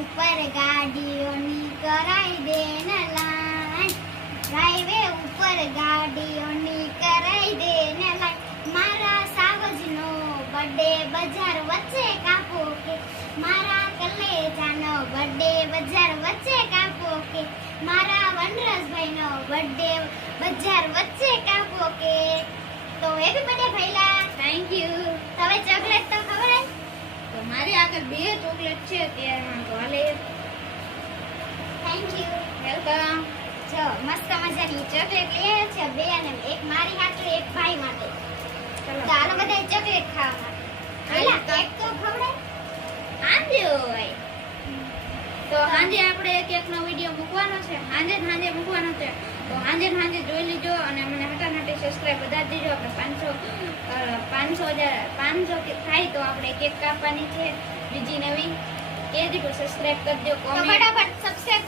ઉપર ગાડીઓની કરાઈ દે ને લાઈન, હાઈવે ઉપર ગાડીઓની કરાઈ દે ને લાઈન, મારા સાવજનો બર્થડે બજાર વચ્ચે કાપો કે, મારા કલેજાનો બર્થડે બજાર વચ્ચે કાપો કે, મારા વનરાજભાઈનો બર્થડે બજાર વચ્ચે કાપો કે. તો હેપી બર્થડે ભઈલા. Thank you. હવે ચોકલેટ તો ખવડાય. તો મારી આગળ 2 ચોકલેટ છે ત્યાં તો હાલે. Thank you. વેલકમ. જો મસ્ત મજાની ચોકલેટ લે છે, 2 અને એક મારી હાટુ એક ભાઈ માટે. ચલો તો હાલો બધાય ચોકલેટ ખાવા માટે. ભઈલા કેક તો ખવડાય. સાંજે હોય તો સાંજે આપણે કેકનો વિડિયો મૂકવાનો છે, સાંજે મૂકવાનો છે. તો સાંજે જોઈ લીજો અને મને હટાનાટી સબસ્ક્રાઇબ બધા દેજો. આપણે 500 થાય તો આપણે કેક કાપવાની છે બીજી નવી. એ દીધું સબસ્ક્રાઇબ કરજો, તો કોમેન્ટ ફટાફટ સબસ્ક્રાઇબ